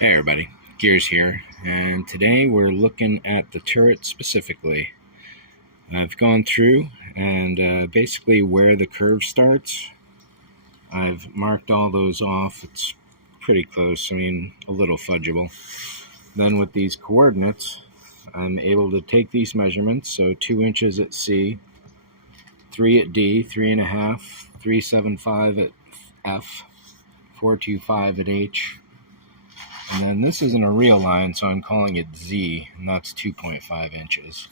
Hey everybody, Gears here, and today we're looking at the turret specifically. I've gone through and basically where the curve starts, I've marked all those off. It's pretty close, a little fudgeable. Then with these coordinates, I'm able to take these measurements, so 2 inches at C, 3 at D, 3.5, 375 at F, 425 at H, and then this isn't a real line, so I'm calling it Z, and that's 2.5 inches.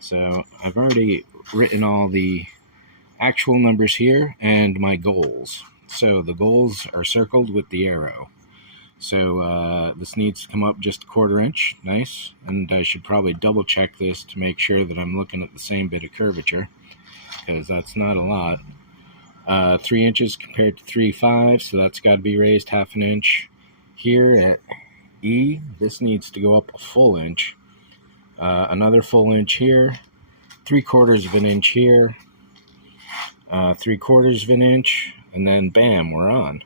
So I've already written all the actual numbers here and my goals. So the goals are circled with the arrow. So this needs to come up just a 1/4 inch, nice. And I should probably double check this to make sure that I'm looking at the same bit of curvature, because that's not a lot. 3 inches compared to 3.5, so that's got to be raised 1/2 inch. Here at E, this needs to go up a full inch. Another full inch here, 3/4 of an inch here, 3/4 of an inch, and then bam, we're on.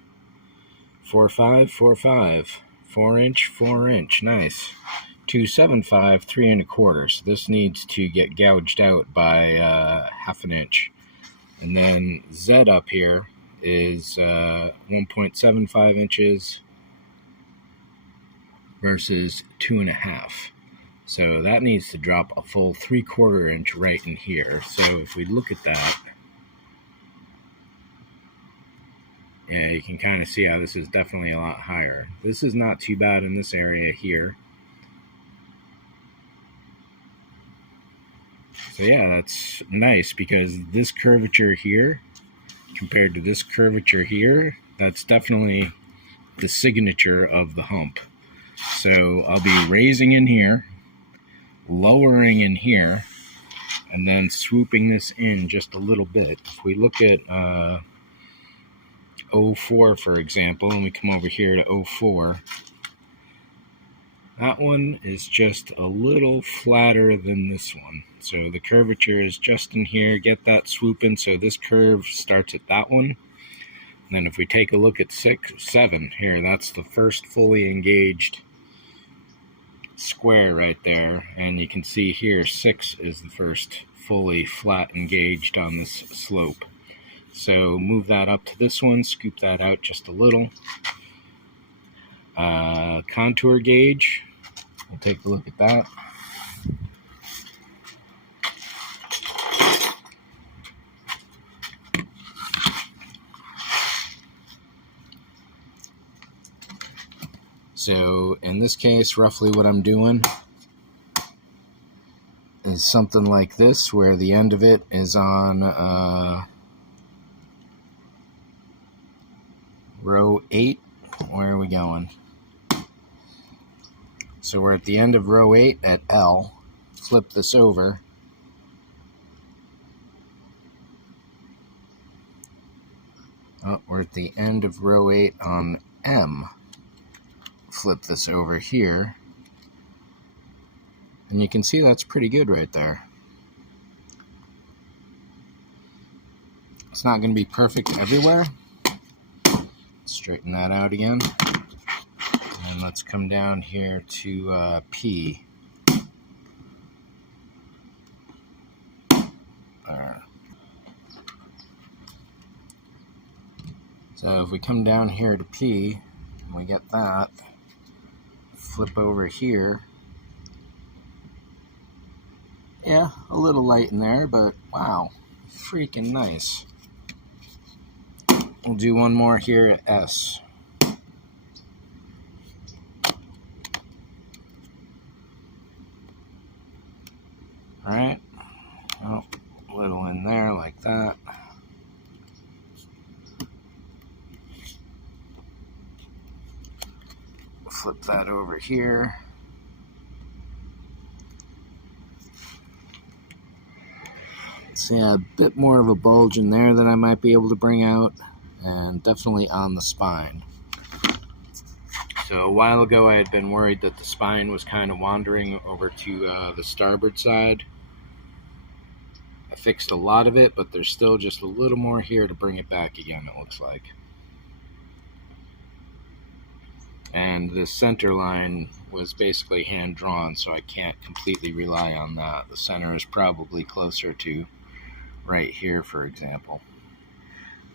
4.5, 4.5, 4 inch, 4 inch, nice. 2.75, 3 1/4. So this needs to get gouged out by 1/2 inch. And then Z up here is 1.75 inches versus 2.5. So that needs to drop a full 3/4 inch right in here. So if we look at that, yeah, you can kind of see how this is definitely a lot higher. This is not too bad in this area here. So yeah, that's nice, because this curvature here compared to this curvature here, that's definitely the signature of the hump. So I'll be raising in here, lowering in here, and then swooping this in just a little bit. If we look at 04, for example, and we come over here to 04, that one is just a little flatter than this one. So the curvature is just in here. Get that swooping, so this curve starts at that one. And then if we take a look at 7 here, that's the first fully engaged square right there, and you can see here 6 is the first fully flat engaged on this slope. So move that up to this one, scoop that out just a little. Contour gauge, we'll take a look at that. So in this case, roughly what I'm doing is something like this, where the end of it is on row 8. Where are we going? So we're at the end of row 8 at L. Flip this over. Oh, we're at the end of row 8 on M. Flip this over here, and you can see that's pretty good right there. It's not going to be perfect everywhere. Straighten that out again, and let's come down here to P. So if we come down here to P, and we get that, flip over here. Yeah, a little light in there, but wow, freaking nice. We'll do one more here at S. Alright, oh, a little in there like that. Flip that over here. See a bit more of a bulge in there that I might be able to bring out, and definitely on the spine. So a while ago I had been worried that the spine was kind of wandering over to the starboard side. I fixed a lot of it, but there's still just a little more here to bring it back again, it looks like. And the center line was basically hand drawn, so I can't completely rely on that. The center is probably closer to right here, for example.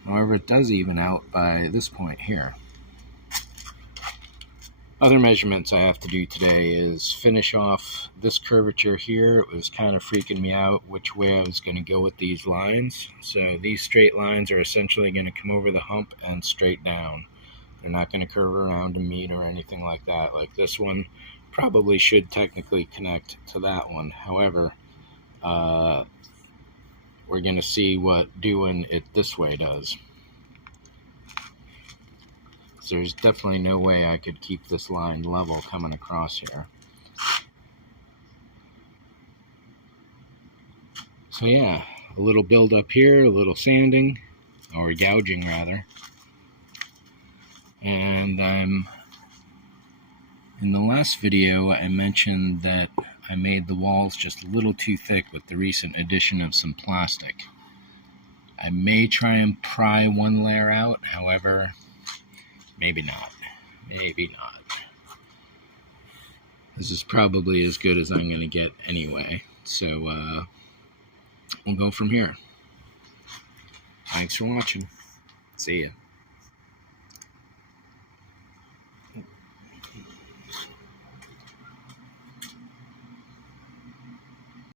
However, it does even out by this point here. Other measurements I have to do today is finish off this curvature here. It was kind of freaking me out which way I was going to go with these lines. So these straight lines are essentially going to come over the hump and straight down. They're not going to curve around to meet or anything like that. Like this one probably should technically connect to that one. However, we're going to see what doing it this way does. So there's definitely no way I could keep this line level coming across here. So yeah, a little build up here, a little sanding, or gouging rather. And in the last video I mentioned that I made the walls just a little too thick with the recent addition of some plastic. I may try and pry one layer out, however, maybe not. Maybe not. This is probably as good as I'm going to get anyway. So we'll go from here. Thanks for watching. See ya.